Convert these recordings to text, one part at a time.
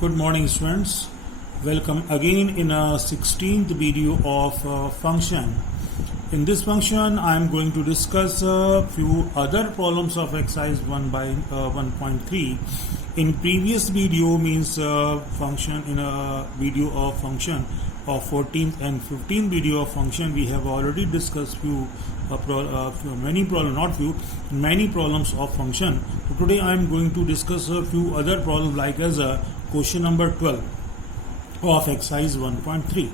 Good morning, students. Welcome again in a 16th video of function. In this function, I am going to discuss a few other problems of exercise 1.3. In previous video means function in a video of function of 14th and 15th video of function, we have already discussed many problems of function. So today I am going to discuss a few other problems like as a question number 12 of exercise 1.3.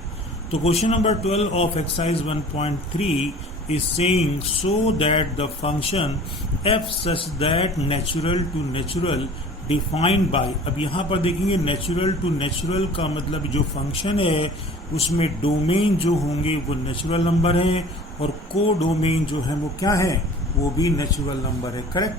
So question number 12 of exercise 1.3 is saying so that the function f such that natural to natural defined by. अब यहाँ पर देखेंगे natural to natural का मतलब जो function है उसमें domain जो होंगे वो नेचुरल नंबर है और को डोमेन जो है वो क्या है, वो भी नेचुरल नंबर है. करेक्ट.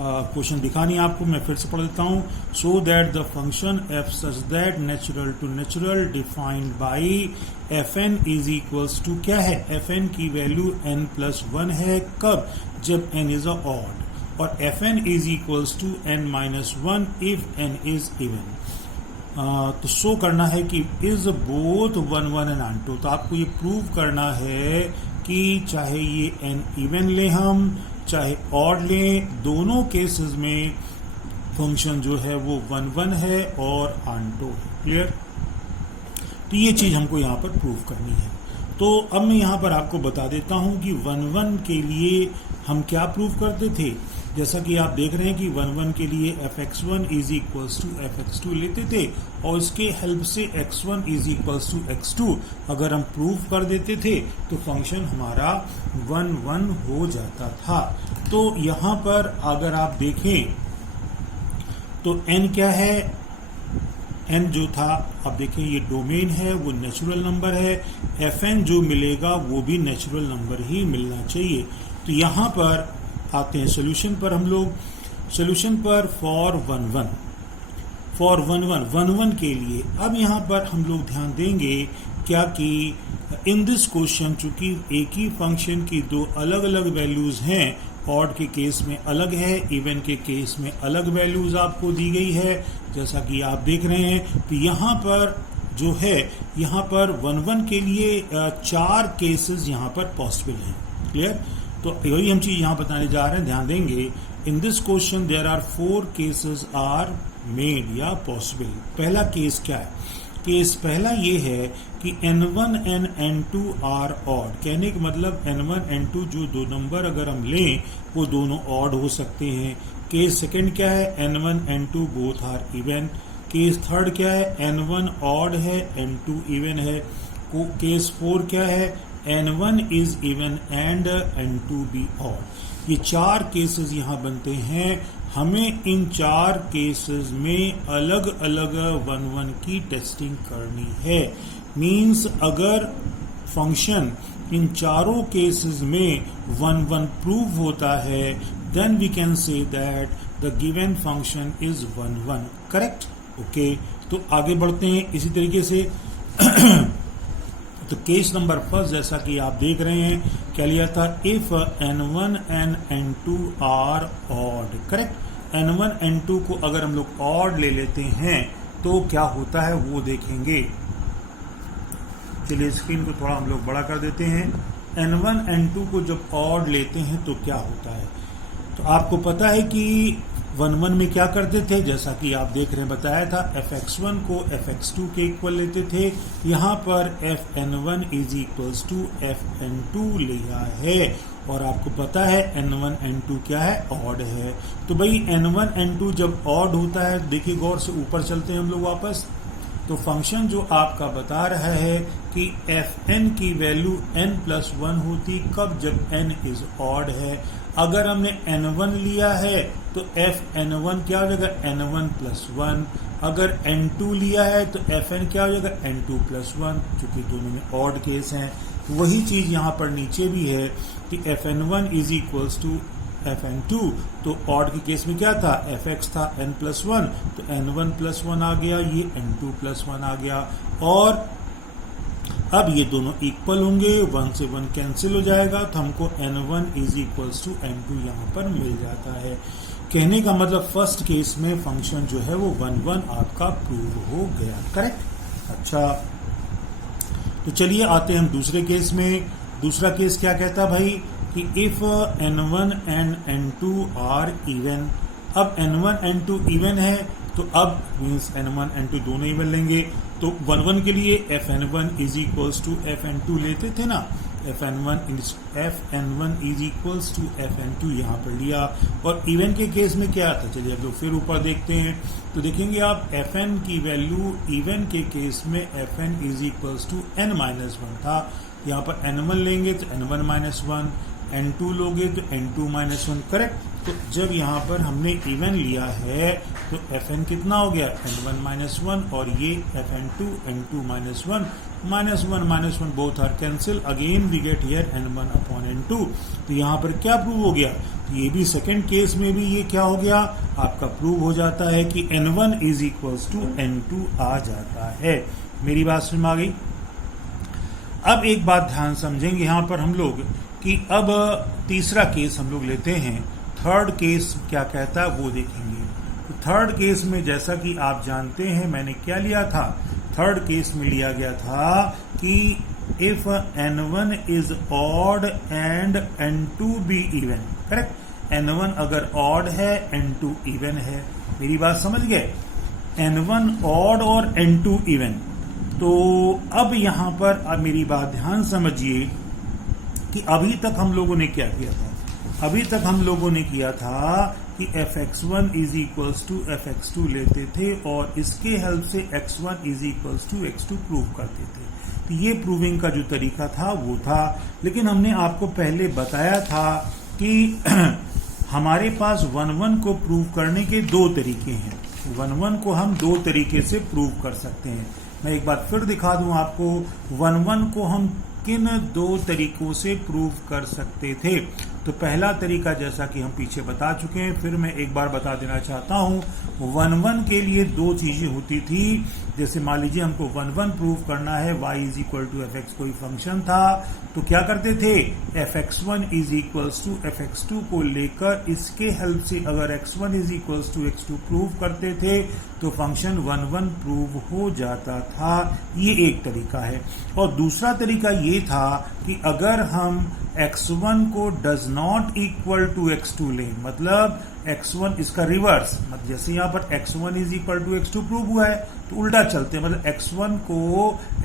क्वेश्चन दिखा नहीं आपको, मैं फिर से पढ़ देता हूँ. So that the function f such that natural to natural defined by f n is equals to क्या है, एफ एन की वैल्यू n+1 है. कब? जब n इज अ ऑड. और fn is equals to n-1 if n is even. तो show करना है कि इज बोथ 1 1 एंड 2. तो आपको ये प्रूव करना है कि चाहे ये n इवन ले हम चाहे ऑड लें, दोनों केसेस में फंक्शन जो है वो 1 1 है और आंटो है. क्लियर. तो ये चीज हमको यहाँ पर प्रूव करनी है. तो अब मैं यहाँ पर आपको बता देता हूँ कि 1 1 के लिए हम क्या प्रूव करते थे. जैसा कि आप देख रहे हैं कि 1 1 के लिए fx1 is equals to fx2 लेते थे और इसके हेल्प से x1 is equals to x2 अगर हम प्रूव कर देते थे तो फंक्शन हमारा 1 1 हो जाता था. तो यहाँ पर अगर आप देखें तो n क्या है, n जो था अब देखें ये डोमेन है वो नेचुरल नंबर है. fn जो मिलेगा वो भी नेचुरल नंबर ही मिलना चाहिए. तो यहाँ पर आते हैं सोल्यूशन पर. हम लोग सोल्यूशन पर फॉर 1 1 के लिए अब यहाँ पर हम लोग ध्यान देंगे क्या कि इन दिस क्वेश्चन चूंकि एक ही फंक्शन की दो अलग अलग वैल्यूज हैं, ऑड के केस में अलग है, इवन के केस में अलग वैल्यूज आपको दी गई है जैसा कि आप देख रहे हैं. तो यहाँ पर जो है यहाँ पर 1 1 के लिए 4 केसेस यहाँ पर पॉसिबल हैं. क्लियर. तो यही हम चीज यहाँ बताने जा रहे हैं, ध्यान देंगे. In this question there are 4 cases are made या पॉसिबल. पहला केस क्या है, केस पहला ये है कि n1 and n2 are odd. कहने का मतलब n1 n2 जो दो नंबर अगर हम लें वो दोनों ऑड हो सकते हैं. केस सेकंड क्या है, n1 n2 both are even. Case third क्या है, n1 ऑड है n2 इवन है. केस 4 क्या है, n1 is even and n2 be odd. ये 4 केसेस यहाँ बनते हैं. हमें इन 4 केसेस में अलग अलग 1 1 की टेस्टिंग करनी है. मींस अगर फंक्शन इन चारों केसेस में 1 1 प्रूव होता है then we can say that the given function is 1 1. Correct. Okay. तो आगे बढ़ते हैं इसी तरीके से. तो केस नंबर फर्स्ट जैसा कि आप देख रहे हैं क्या लिया था, if n1 and n2 are odd. Correct. n1 n2 को अगर हम लोग ऑड ले लेते हैं तो क्या होता है वो देखेंगे. चलिए स्क्रीन को थोड़ा हम लोग बड़ा कर देते हैं. n1 n2 को जब ऑड लेते हैं तो क्या होता है. तो आपको पता है कि 1 1 में क्या करते थे, जैसा कि आप देख रहे हैं बताया था fx1 को fx2 के इक्वल लेते थे. यहाँ पर fn1 is equals to fn2 लिया है और आपको पता है n1 n2 क्या है, ऑड है. तो भाई n1 n2 जब ऑड होता है, देखिए गौर से ऊपर चलते हैं हम लोग वापस. तो फंक्शन जो आपका बता रहा है कि fn की वैल्यू n+1 होती कब, जब n इज ऑड है. अगर हमने n1 लिया है तो fn1 क्या हो जाएगा, n1+1. अगर n2 लिया है तो fn क्या हो जाएगा, n2+1. चूंकि दोनों में ऑड केस हैं. वही चीज यहाँ पर नीचे भी है कि fn1 is equals to fn2. तो ऑड के केस में क्या था, fx था n+1 तो n1+1 आ गया, ये n2+1 आ गया. और अब ये दोनों इक्वल होंगे, 1 से 1 कैंसिल हो जाएगा तो हमको n1 is equals to n2 यहाँ पर मिल जाता है. कहने का मतलब फर्स्ट केस में फंक्शन जो है वो 1 1 आपका प्रूव हो गया, करेक्ट। अच्छा, तो चलिए आते हैं हम दूसरे केस में। दूसरा केस क्या कहता भाई कि if n1 and n2 are even. अब n1 n2 इवन है तो अब मीन्स n1 n2 दोनों इवन लेंगे। तो 1 1 के लिए fn1 is equals to fn2 लेते थे ना, fn1 is equals to fn2 यहाँ पर लिया। और इवन के केस में क्या था, चलिए अब लोग फिर ऊपर देखते हैं तो देखेंगे आप fn की वैल्यू इवन के केस में fn is equals to n-1 था। यहाँ पर n1 लेंगे तो n1-1, n2 लोगे तो n2-1, करेक्ट। तो जब यहाँ पर हमने इवन लिया है तो fn कितना हो गया, n1-1, और ये fn2 n2-1, -1 both are cancel, again we get here n1/n2। तो यहाँ पर क्या प्रूव हो गया, तो ये भी सेकंड केस में भी ये क्या हो गया आपका प्रूव हो जाता है कि n1 is equals to n2 आ जाता है। मेरी बात समझ में आ गई। अब एक बात ध्यान समझेंगे यहाँ पर हम लोग कि अब तीसरा केस हम लोग लेते हैं। थर्ड केस क्या कहता है वो देखेंगे। तो थर्ड केस में जैसा कि आप जानते हैं मैंने क्या लिया था, थर्ड केस में लिया गया था कि if n1 is odd and n2 be even, correct. n1 अगर ऑड है n2 इवन है। मेरी बात समझ गए, n1 ऑड और n2 इवन। तो अब यहां पर अब मेरी बात ध्यान समझिए कि अभी तक हम लोगों ने क्या किया था, अभी तक हम लोगों ने किया था कि fx1 is equals to fx2 लेते थे और इसके हेल्प से x1 is equals to x2 prove करते थे। तो ये प्रूविंग का जो तरीका था वो था, लेकिन हमने आपको पहले बताया था कि हमारे पास 1 1 को प्रूव करने के दो तरीके हैं। 1 1 को हम दो तरीके से प्रूव कर सकते हैं। मैं एक बार फिर दिखा दूं आपको 1 1 को हम किन दो तरीकों से प्रूव कर सकते थे। तो पहला तरीका जैसा कि हम पीछे बता चुके हैं, फिर मैं एक बार बता देना चाहता हूं। 1 1 के लिए दो चीजें होती थी। जैसे मान लीजिए हमको 1 1 प्रूव करना है, y is equal to fx कोई फंक्शन था, तो क्या करते थे, fx1 is equals to fx2 को लेकर इसके हेल्प से अगर x1 is equals to x2 prove करते थे तो फंक्शन 1 1 प्रूव हो जाता था। ये एक तरीका है। और दूसरा तरीका ये था कि अगर हम x1 को does not equal to x2 लें, मतलब x1 इसका रिवर्स, मतलब जैसे यहाँ पर x1 is equal to x2 prove हुआ है तो उल्टा चलते हैं, मतलब x1 को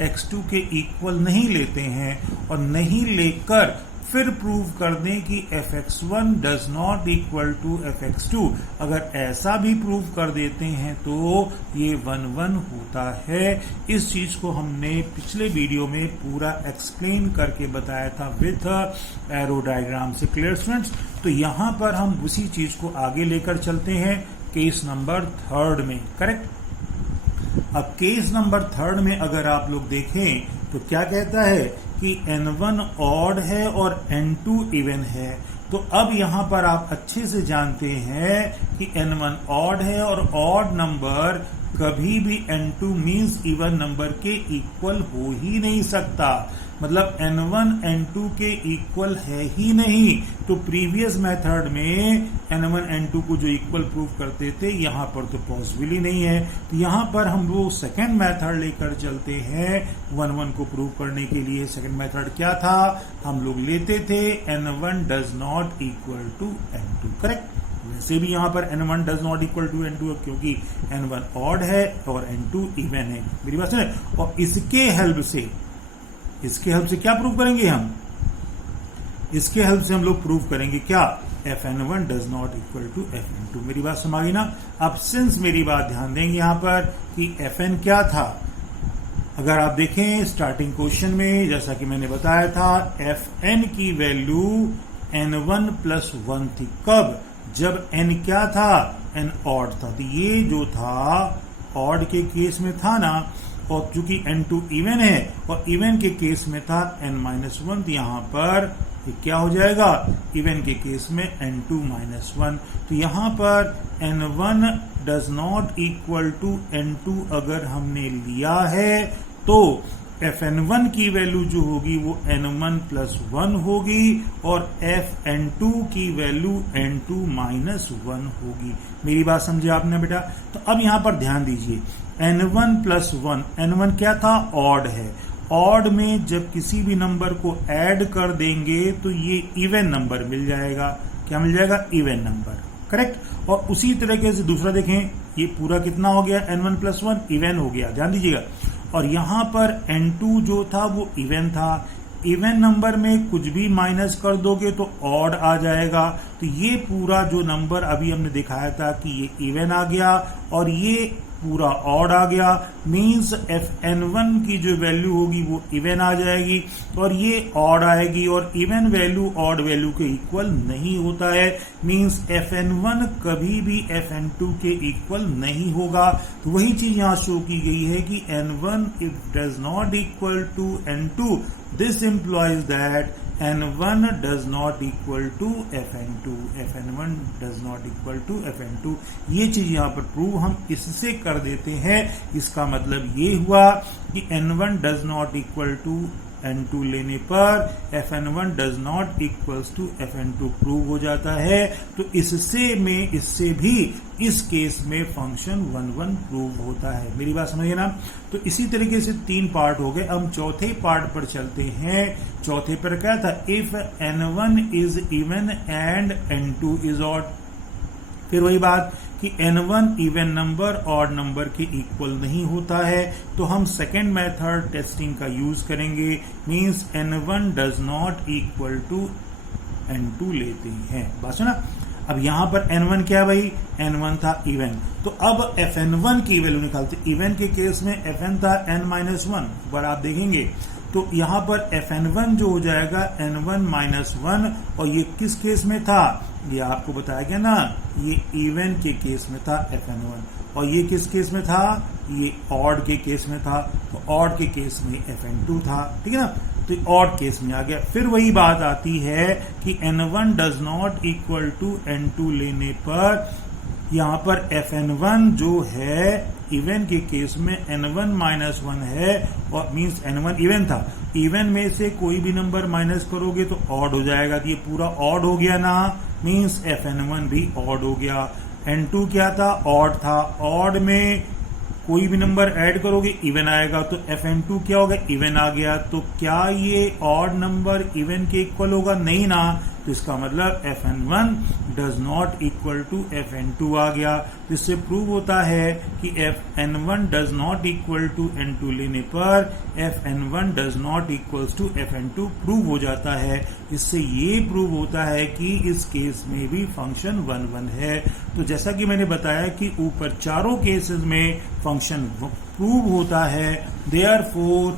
x2 के इक्वल नहीं लेते हैं और नहीं लेकर फिर प्रूव कर दें कि fx1 does not equal to fx2। अगर ऐसा भी प्रूव कर देते हैं तो ये 1 1 होता है। इस चीज को हमने पिछले वीडियो में पूरा एक्सप्लेन करके बताया था विथ एरो डायग्राम से। क्लियर स्टूडेंट्स, तो यहां पर हम उसी चीज को आगे लेकर चलते हैं केस नंबर थर्ड में, करेक्ट। अब केस नंबर थर्ड में अगर आप लोग देखें तो क्या कहता है कि n1 ऑड है और n2 इवन है। तो अब यहां पर आप अच्छे से जानते हैं कि n1 ऑड है और ऑड नंबर कभी भी n2 मींस इवन नंबर के इक्वल हो ही नहीं सकता, मतलब n1 n2 के इक्वल है ही नहीं। तो प्रीवियस मेथड में n1 n2 को जो इक्वल प्रूव करते थे यहां पर तो पॉसिबल ही नहीं है। तो यहां पर हम लोग सेकंड मेथड लेकर चलते हैं 1 1 को प्रूव करने के लिए। सेकंड मेथड क्या था, हम लोग लेते थे n1 does not equal to n2, correct. वैसे भी यहां पर n1 does not equal to n2 क्योंकि n1 ऑड है और n2 इवन है। मेरी बात सुने, और इसके हेल्प से क्या प्रूव करेंगे हम, इसके हेल्प से हम लोग प्रूव करेंगे क्या, fn1 does not equal to fn2। मेरी बात समझ गई ना। अब सिंस मेरी बात ध्यान देंगे यहां पर कि fn क्या था, अगर आप देखें स्टार्टिंग क्वेश्चन में जैसा कि मैंने बताया था fn की वैल्यू n1 प्लस 1 थी। कब, जब n क्या था, n ऑड था। तो ये जो था ऑड के केस में था ना, और चूंकि n2 इवन है और इवन के केस में था n-1, तो यहां पर क्या हो जाएगा, इवन के केस में n2-1। तो यहां पर n1 does not equal to n2 अगर हमने लिया है तो fn1 की वैल्यू जो होगी वो n1 प्लस 1 होगी और fn2 की वैल्यू n2 माइनस 1 होगी। मेरी बात समझे आपने बेटा? तो अब यहां पर ध्यान दीजिए, n1 प्लस 1, n1 क्या था? ऑड है। ऑड में जब किसी भी नंबर को ऐड कर देंगे तो ये इवन नंबर मिल जाएगा। क्या मिल जाएगा? Even number, correct. और उसी तरीके से दूसरा देखें, ये पूरा कितना हो गया? n1 प्लस 1 इवन हो गया, ध्यान दीजिएगा। और यहां पर n2 जो था वो इवन था। इवन नंबर में कुछ भी माइनस कर दोगे तो ऑड आ जाएगा। तो ये पूरा जो नंबर अभी हमने दिखाया था कि ये इवन आ गया और ये पूरा ऑड आ गया, मींस fn1 की जो वैल्यू होगी वो इवन आ जाएगी और ये ऑड आएगी। और इवन वैल्यू ऑड वैल्यू के इक्वल नहीं होता है, मींस fn1 कभी भी fn2 के इक्वल नहीं होगा। तो वही चीज यहां शो की गई है कि n1 if does not equal to n2, this implies that n1 does not equal to fn2, fn1 does not equal to fn2। ये चीज यहां पर प्रूव हम इससे कर देते हैं। इसका मतलब ये हुआ कि n1 does not equal to n2 लेने पर fn1 does not equals to fn2 prove हो जाता है। तो इससे भी इस केस में फंक्शन 1 1 प्रूव होता है। मेरी बात समझिए ना? तो इसी तरीके से 3 पार्ट हो गए। हम चौथे पार्ट पर चलते हैं। चौथे पर क्या था? If n1 is even and n2 is odd. फिर वही बात कि n1 even number odd number के इक्वल नहीं होता है, तो हम सेकेंड मेथड टेस्टिंग का यूज करेंगे, means n1 does not equal to n2 लेते हैं। बात सुना? अब यहां पर n1 क्या है भाई? n1 था इवन, तो अब fn1 की वैल्यू निकालते। इवन के केस में fn था n-1, पर आप देखेंगे तो यहां पर fn1 जो हो जाएगा n1-1, और ये किस केस में था? ये आपको बताया गया ना, ये इवन के केस में था fn1, और ये किस केस में था? ये ऑड के केस में था, तो ऑड के केस में fn2 था, ठीक है ना? तो ऑड केस में आ गया। फिर वही बात आती है कि n1 does not equal to n2 लेने पर यहां पर fn1 जो है इवन के केस में n1-1 है, और मींस n1 इवन था। इवन में से कोई भी नंबर माइनस करोगे तो ऑड हो जाएगा, तो ये पूरा ऑड हो गया ना, मींस fn1 भी ऑड हो गया। n2 क्या था? ऑड था। ऑड में कोई भी नंबर ऐड करोगे इवन आएगा, तो fn2 क्या होगा? इवन आ गया। तो क्या ये ऑड नंबर इवन के इक्वल होगा? नहीं ना, तो इसका मतलब fn1 does not equal to fn2 आ गया। तो इससे प्रूव होता है कि fn1 does not equal to n2 लेने पर fn1 does not equals to fn2 prove हो जाता है। इससे ये प्रूव होता है कि इस केस में भी फंक्शन 1 1 है। तो जैसा कि मैंने बताया कि ऊपर चारों केसेस में फंक्शन प्रूव होता है, देयरफॉर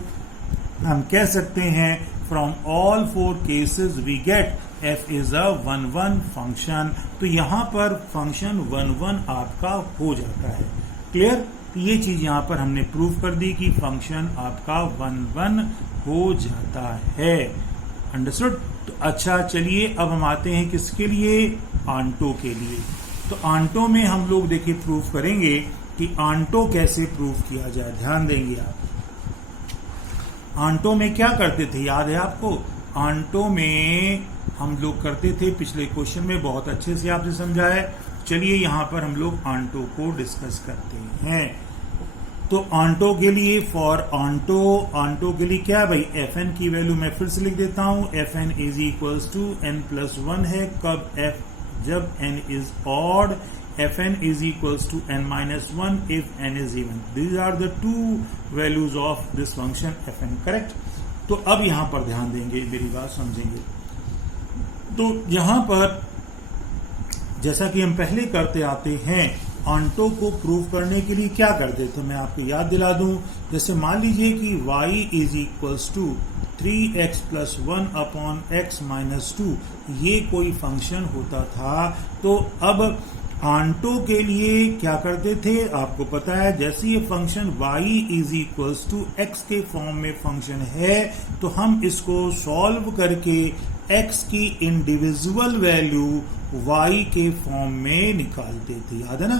हम कह सकते हैं from all 4 cases we get f is a 1 1 function. तो यहां पर फंक्शन 1 1 आपका हो जाता है। क्लियर? तो ये चीज यहां पर हमने प्रूव कर दी कि फंक्शन आपका 1 1 हो जाता है। अंडरस्टूड? तो अच्छा, चलिए अब हम आते हैं किसके लिए? आंटो के लिए। तो आंटो में हम लोग देखिए प्रूव करेंगे कि आंटो कैसे प्रूव किया जाए। ध्यान देंगे आप। आंटो में क्या करते थे, याद है आपको? आंटो में हम लोग करते थे, पिछले क्वेश्चन में बहुत अच्छे से आपने समझाया। चलिए यहां पर हम लोग आंटो को डिस्कस करते हैं। तो आंटो के लिए, फॉर आंटो के लिए क्या है भाई? fn की वैल्यू मैं फिर से लिख देता हूं, fn is equals to n+1 है। कब? जब n is odd, fn is equals to n-1 if n is even. These are the two values of this function fn, correct? तो अब यहां पर ध्यान देंगे, मेरी बात समझेंगे। तो यहां पर जैसा कि हम पहले करते आते हैं, आंटो को प्रूव करने के लिए क्या करते थे, मैं आपको याद दिला दूं। जैसे मान लीजिए कि y is equals to 3x + 1 upon x - 2, ये कोई फंक्शन होता था। तो अब आंटो के लिए क्या करते थे, आपको पता है, जैसे ये function y is equals to x के फॉर्म में फंक्शन है, तो हम इसको सॉल्व करके x की इंडिविजुअल वैल्यू y के फॉर्म में निकालते थे। याद है ना?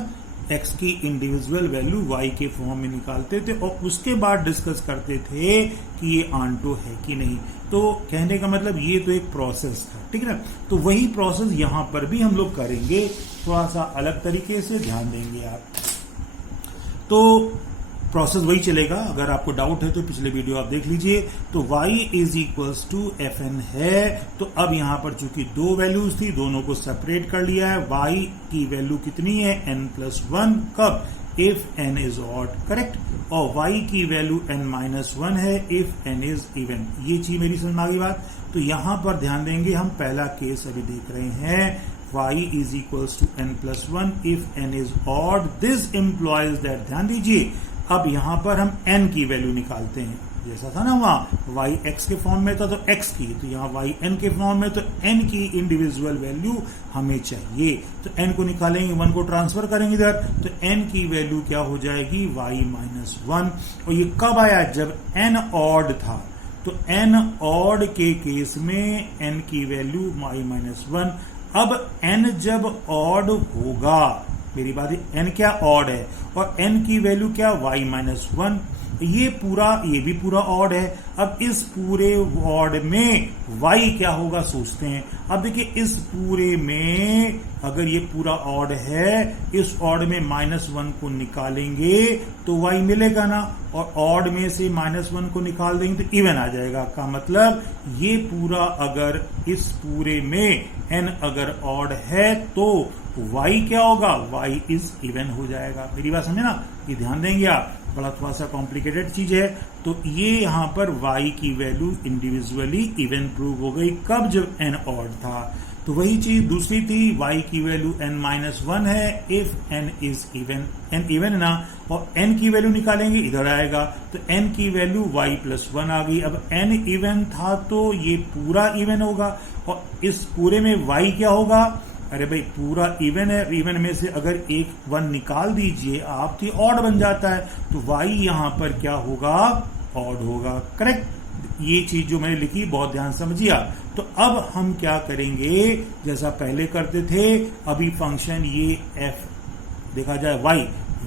x की इंडिविजुअल वैल्यू y के फॉर्म में निकालते थे और उसके बाद डिस्कस करते थे कि ये आंटो है कि नहीं। तो कहने का मतलब ये तो एक प्रोसेस था, ठीक है ना। तो वही प्रोसेस यहां पर भी हम लोग करेंगे, थोड़ा सा अलग तरीके से ध्यान देंगे आप। तो प्रोसेस वही चलेगा। अगर आपको डाउट है तो पिछले वीडियो आप देख लीजिए। तो y is equals to fn है। तो अब यहां पर चूंकि दो वैल्यूज थी, दोनों को सेपरेट कर लिया है। y की वैल्यू कितनी है? n+1। कब? If n is odd, correct. और y की वैल्यू n-1 है इफ n इज इवन। ये चीज मेरी समझ में आ गई बात। तो यहां पर ध्यान देंगे, हम पहला केस अभी देख रहे हैं, y is equals to n+1 if n is odd. This implies that, ध्यान दीजिए, अब यहां पर हम n की वैल्यू निकालते हैं। जैसा था ना वहां y x के फॉर्म में था तो x की, तो यहां y n के फॉर्म में, तो n की इंडिविजुअल वैल्यू हमें चाहिए। तो n को निकालेंगे, 1 को ट्रांसफर करेंगे इधर, तो n की वैल्यू क्या हो जाएगी? y-1। और ये कब आया? जब n ऑड था। तो n ऑड के केस में n की वैल्यू y-1। अब n जब ऑड होगा, मेरी बात है, n क्या? ऑड है, और n की वैल्यू क्या? y-1। ये भी पूरा ऑड है। अब इस पूरे ऑड में y क्या होगा सोचते हैं। अब देखिए, इस पूरे में अगर ये पूरा ऑड है, इस ऑड में -1 को निकालेंगे तो y मिलेगा ना, और ऑड में से -1 को निकाल देंगे तो इवन आ जाएगा। का मतलब ये पूरा, अगर इस पूरे में n अगर ऑड है तो y क्या होगा? y इज इवन हो जाएगा। मेरी बात समझे ना? ये ध्यान देंगे आप, बड़ा थोड़ा सा कॉम्प्लिकेटेड चीज है। तो ये यहां पर y की वैल्यू इंडिविजुअली इवन प्रूव हो गई। कब? जब n ऑड था। तो वही चीज दूसरी थी, y की वैल्यू n-1 है if n is even. n even है ना, और n की वैल्यू निकालेंगे, इधर आएगा, तो n की वैल्यू y+1 आ गई। अब n इवन था तो ये पूरा इवन होगा, और इस पूरे में y क्या होगा? अरे भाई, पूरा इवन है, इवन में से अगर एक 1 निकाल दीजिए आप तो ऑड बन जाता है। तो y यहां पर क्या होगा? ऑड होगा, करेक्ट। ये चीज जो मैंने लिखी बहुत ध्यान समझिए। तो अब हम क्या करेंगे, जैसा पहले करते थे, अभी फंक्शन ये f देखा जाए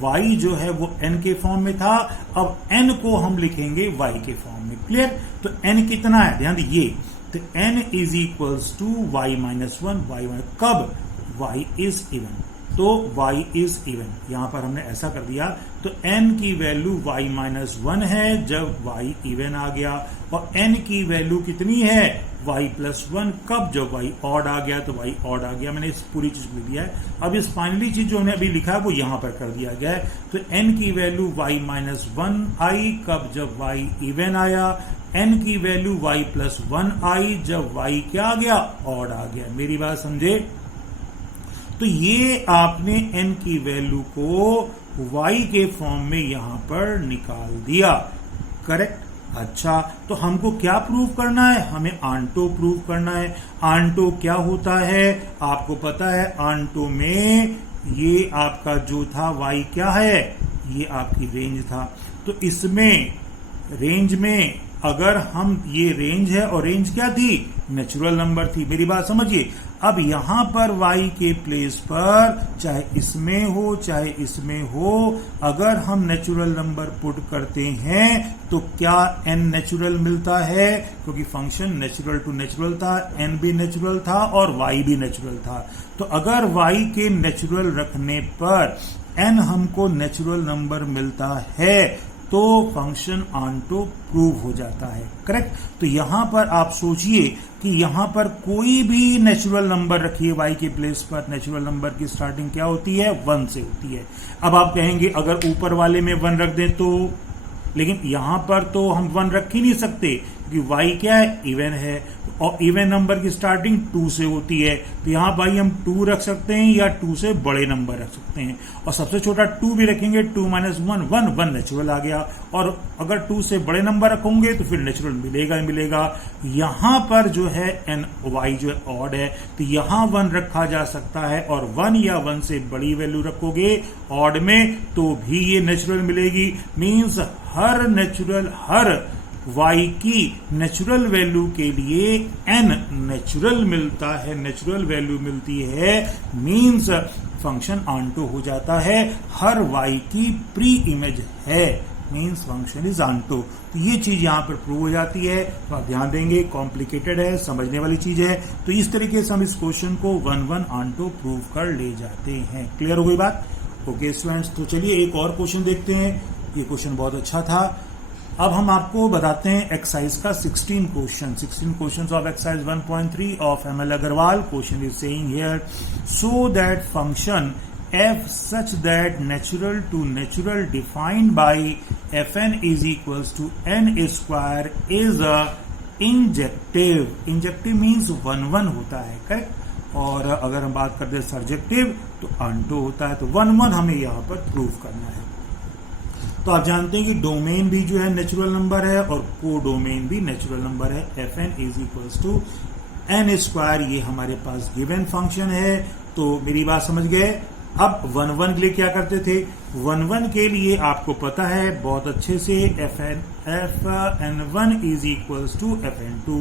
y जो है वो n के फॉर्म में था, अब n को हम लिखेंगे y के फॉर्म में। क्लियर? तो n कितना है? ध्यान दीजिए, तो n is equals to y-1 कब? y is even. तो y इज इवन, यहां पर हमने ऐसा कर दिया। तो n की वैल्यू y-1 है जब y इवन आ गया, और n की वैल्यू कितनी है? y+1। कब? जब y ऑड आ गया, तो y ऑड आ गया। मैंने इस पूरी चीज लिख दिया है। अब इस फाइनली चीज जो हमने अभी लिखा है वो यहां पर कर दिया गया है। तो n की वैल्यू y-1 आई, कब? जब y इवन आया। n की वैल्यू y+1 आई जब y क्या आ गया? ऑड आ गया। मेरी बात समझे? तो ये आपने n की वैल्यू को y के फॉर्म में यहां पर निकाल दिया, करेक्ट। अच्छा, तो हमको क्या प्रूव करना है? हमें आंटो प्रूव करना है। आंटो क्या होता है? आपको पता है, आंटो में ये आपका जो था y क्या है? ये आपकी रेंज था। तो इसमें रेंज में अगर हम, ये रेंज है और रेंज क्या थी? नेचुरल नंबर थी। मेरी बात समझिए। अब यहां पर y के प्लेस पर, चाहे इसमें हो चाहे इसमें हो, अगर हम नेचुरल नंबर पुट करते हैं तो क्या n नेचुरल मिलता है? क्योंकि फंक्शन नेचुरल टू नेचुरल था, n भी नेचुरल था और y भी नेचुरल था। तो अगर y के नेचुरल रखने पर n हमको नेचुरल नंबर मिलता है तो फंक्शन आंटो प्रूव हो जाता है, करेक्ट। तो यहां पर आप सोचिए कि यहां पर कोई भी नेचुरल नंबर रखिए y के प्लेस पर, नेचुरल नंबर की स्टार्टिंग क्या होती है? 1 से होती है। अब आप कहेंगे अगर ऊपर वाले में 1 रख दें तो, लेकिन यहां पर तो हम 1 रख ही नहीं सकते क्योंकि y क्या है? इवन है, और इवन नंबर की स्टार्टिंग 2 से होती है। तो यहां भाई हम 2 रख सकते हैं या 2 से बड़े नंबर रख सकते हैं, और सबसे छोटा 2 भी रखेंगे। 2 - 1 1 नेचुरल आ गया, और अगर 2 से बड़े नंबर रखोगे तो फिर नेचुरल मिलेगा ही मिलेगा। यहां पर जो है n y जो है ऑड है, तो यहां 1 रखा जा सकता है, और 1 या 1 से बड़ी वैल्यू रखोगे ऑड में तो भी ये नेचुरल मिलेगी। मीन्स हर y की नेचुरल वैल्यू के लिए n नेचुरल मिलता है, नेचुरल वैल्यू मिलती है। मीन्स फंक्शन ऑनटो हो जाता है, हर y की प्री इमेज है, मीन्स फंक्शन इज ऑनटो। तो ये चीज यहां पर प्रूव हो जाती है। तो आप ध्यान देंगे, कॉम्प्लिकेटेड है, समझने वाली चीज है। तो इस तरीके से हम इस क्वेश्चन को 1-1 ऑनटो प्रूव कर ले जाते हैं। क्लियर हो गई बात? ओके स्टूडेंट्स, तो चलिए एक और क्वेश्चन देखते हैं। ये क्वेश्चन बहुत अच्छा था। अब हम आपको बताते हैं एक्सरसाइज का 16 question of exercise 1.3 of ML Agarwal. Question is saying here, so that function f such that natural to natural defined by fn is equals to n square is a injective means 1-1 होता है, correct. और अगर हम बात करते हैं surjective तो onto होता है। तो 1-1 हमें यहाँ पर प्रूव करना है। तो आप जानते हैं कि डोमेन भी जो है नेचुरल नंबर है और को डोमेन भी नेचुरल नंबर है। fn is equals to n square, ये हमारे पास गिवन फंक्शन है। तो मेरी बात समझ गए? अब 1-1 के लिए क्या करते थे? 1-1 के लिए आपको पता है बहुत अच्छे से, fn1 is equals to fn2।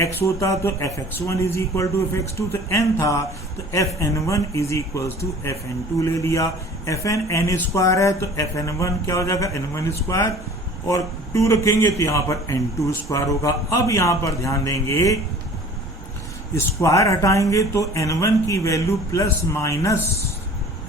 x होता तो fx1 is equal to fx2, तो n था तो fn1 is equals to fn2 ले लिया। fn n स्क्वायर है तो fn1 क्या हो जाएगा? n1 स्क्वायर, और 2 रखेंगे तो यहां पर n2 स्क्वायर होगा। अब यहां पर ध्यान देंगे, स्क्वायर हटाएंगे तो n1 की value plus minus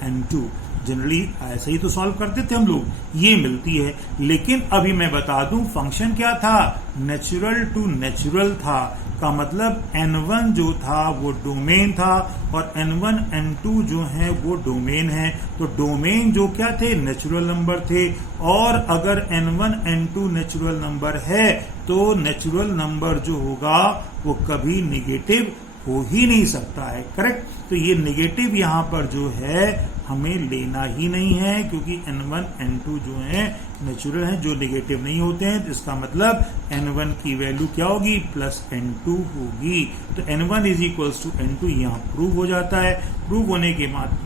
n2, generally ऐसे ही तो सॉल्व करते थे हम लोग, ये मिलती है। लेकिन अभी मैं बता दूं फंक्शन क्या था? नेचुरल टू नेचुरल था, का मतलब n1 जो था वो डोमेन था और n1 n2 जो है वो डोमेन है। तो डोमेन जो क्या थे? नेचुरल नंबर थे। और अगर n1 n2 नेचुरल नंबर है तो नेचुरल नंबर जो होगा वो कभी निगेटिव हो ही नहीं सकता है, करेक्ट। तो ये नेगेटिव यहां पर जो है हमें लेना ही नहीं है, क्योंकि n1 n2 जो है नेचुरल हैं, जो नेगेटिव नहीं होते हैं। तो इसका मतलब n1 की वैल्यू क्या होगी? प्लस n2 होगी। तो n1 is equals to n2 यहाँ प्रूव हो जाता है। प्रूव होने के बाद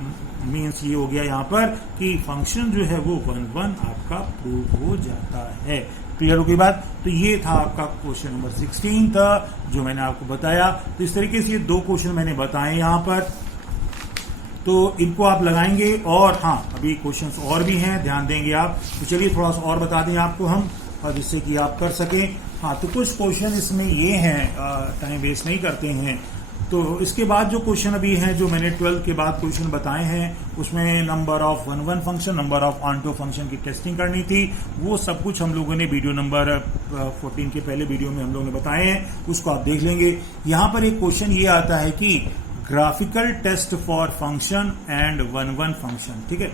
मीन्स ये हो गया यहाँ पर कि फंक्शन जो है वो 1-1 आपका प्रूव हो जाता है। क्लियर हो गई बात? तो ये था आपका क्वेश्चन नंबर 16 था जो मैंने आपको बताया। तो इस तरीके से ये 2 क्वेश्चन मैंने बताए यहाँ पर, तो इनको आप लगाएंगे। और हाँ, अभी क्वेश्चंस और भी हैं, ध्यान देंगे आप। तो चलिए थोड़ा सा और बता दें आपको हम, और जिससे कि आप कर सकें। हाँ, तो कुछ क्वेश्चन इसमें ये हैं, टाइम वेस्ट नहीं करते हैं। तो इसके बाद जो क्वेश्चन अभी हैं, जो मैंने 12 के बाद क्वेश्चन बताए हैं, उसमें number of 1-1 function, number of onto function की टेस्टिंग करनी थी। वो सब कुछ हम लोगों ने वीडियो नंबर 14 के पहले वीडियो में हम लोगों ने बताए हैं, उसको आप देख लेंगे। यहाँ पर एक क्वेश्चन ये आता है कि graphical test for function and 1-1 function, ठीक है।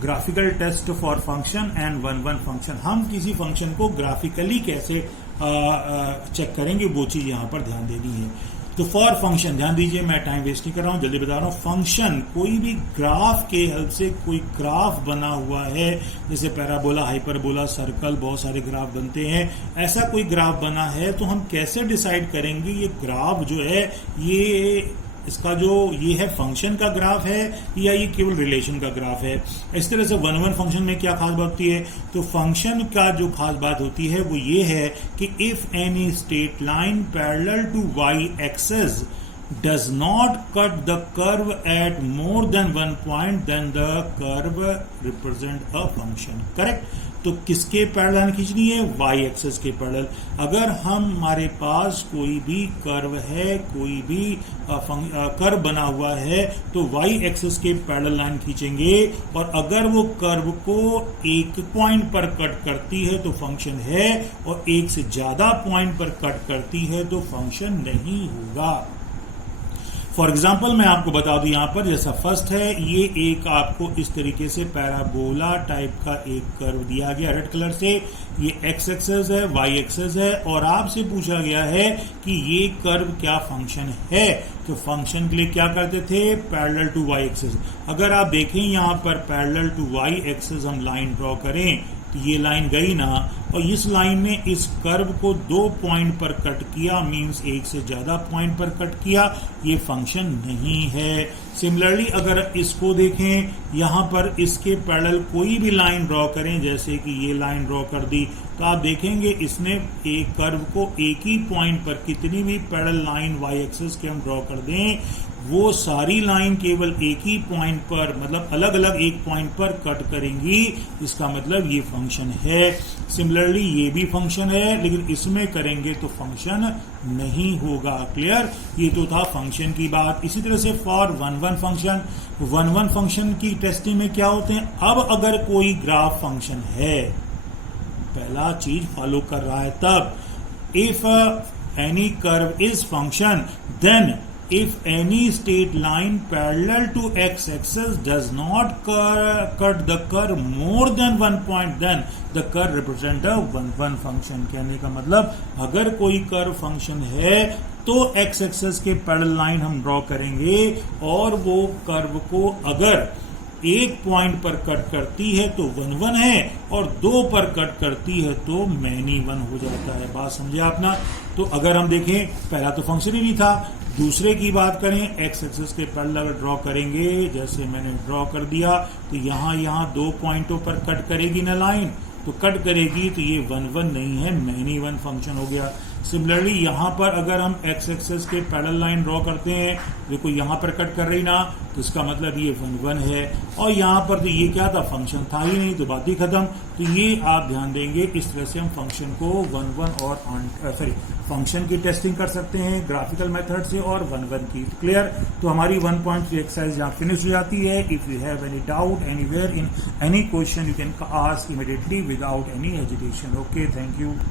Graphical test for function and 1-1 function, हम किसी फंक्शन को ग्राफिकली कैसे चेक करेंगे, वो चीज यहाँ पर ध्यान देनी है। तो फॉर फंक्शन ध्यान दीजिए, मैं टाइम वेस्ट नहीं कर रहा हूं, जल्दी बता रहा हूं। फंक्शन कोई भी ग्राफ के हेल्प से कोई ग्राफ बना हुआ है, जैसे पैराबोला, हाइपरबोला, सर्कल, बहुत सारे ग्राफ बनते हैं। ऐसा कोई ग्राफ बना है तो हम कैसे डिसाइड करेंगे ये ग्राफ जो है, ये इसका जो ये है फंक्शन का ग्राफ है या ये केवल रिलेशन का ग्राफ है। इस तरह से 1-1 फंक्शन में क्या खास बात होती है? तो फंक्शन का जो खास बात होती है वो ये है कि if any straight line parallel to y axis does not cut the curve at more than one point, then the curve represent a function, correct। तो किसके पैरेलल खींचनी है? y एक्सिस के पैरेलल। अगर हमारे पास कोई भी कर्व है, कोई भी कर्व बना हुआ है, तो y एक्सिस के पैरेलल लाइन खींचेंगे, और अगर वो कर्व को एक पॉइंट पर कट करती है तो फंक्शन है, और एक से ज्यादा पॉइंट पर कट करती है तो फंक्शन नहीं होगा। फॉर एग्जाम्पल मैं आपको बता दूं, यहां पर जैसा फर्स्ट है, ये एक आपको इस तरीके से पैराबोला टाइप का एक कर्व दिया गया रेड कलर से, ये एक्स एक्सिस है, वाई एक्सिस है, और आपसे पूछा गया है कि ये कर्व क्या फंक्शन है। तो फंक्शन के लिए क्या करते थे? Parallel to Y axis. अगर आप देखें यहां पर पैरेलल टू वाई एक्सिस हम लाइन ड्रॉ करें तो ये लाइन गई ना, और इस लाइन ने इस कर्व को 2 पॉइंट पर कट किया, मींस एक से ज्यादा पॉइंट पर कट किया, ये फंक्शन नहीं है। सिमिलरली अगर इसको देखें, यहां पर इसके पैरेलल कोई भी लाइन ड्रॉ करें, जैसे कि ये लाइन ड्रॉ कर दी, तो आप देखेंगे इसने एक कर्व को एक ही पॉइंट पर कितनी भी पैरेलल लाइन वाई एक्सिस के हम ड्रॉ कर दें, वो सारी लाइन केवल एक ही पॉइंट पर, मतलब अलग अलग एक पॉइंट पर कट करेंगी, इसका मतलब ये फंक्शन है। सिमिलरली ये भी फंक्शन है, लेकिन इसमें करेंगे तो फंक्शन नहीं होगा। क्लियर? ये तो था फंक्शन की बात। इसी तरह से for one one function, one one function की टेस्टिंग में क्या होते हैं, अब अगर कोई ग्राफ फंक्शन है, पहला चीज फॉलो कर रहा है, तब if any curve is function, then if any straight line parallel to x-axis does not cut the curve more than one point, then the curve represent a one-one function। कहने का मतलब अगर कोई कर्व फंक्शन है तो x access के parallel line हम draw करेंगे, और वो कर्व को अगर एक पॉइंट पर कट करती है तो वन वन है, और दो पर कट करती है तो मैनी वन हो जाता है। बात समझे आपना? तो अगर हम देखें, पहला तो फंक्शन ही नहीं था, दूसरे की बात करें, एक्स एक्सिस के पैरेलल अगर ड्रॉ करेंगे, जैसे मैंने ड्रॉ कर दिया, तो यहां दो पॉइंटों पर कट करेगी ना लाइन, तो कट करेगी तो ये वन वन नहीं है, मैनी वन फंक्शन हो गया। सिमिलरली यहां पर अगर हम एक्स एक्सिस के पैरेलल लाइन ड्रॉ करते हैं, देखो यहां पर कट कर रही ना, तो इसका मतलब ये वन वन है, और यहां पर तो ये क्या था, फंक्शन था ही नहीं, तो बात ही खत्म। तो ये आप ध्यान देंगे, इस तरह से हम फंक्शन को वन वन और फंक्शन की टेस्टिंग कर सकते हैं ग्राफिकल मेथड से और वन वन की। क्लियर? तो हमारी 1.3 एक्सरसाइज यहाँ फिनिश हो जाती है। If you have any doubt anywhere in any question, you can ask immediately without any hesitation. Okay, thank you.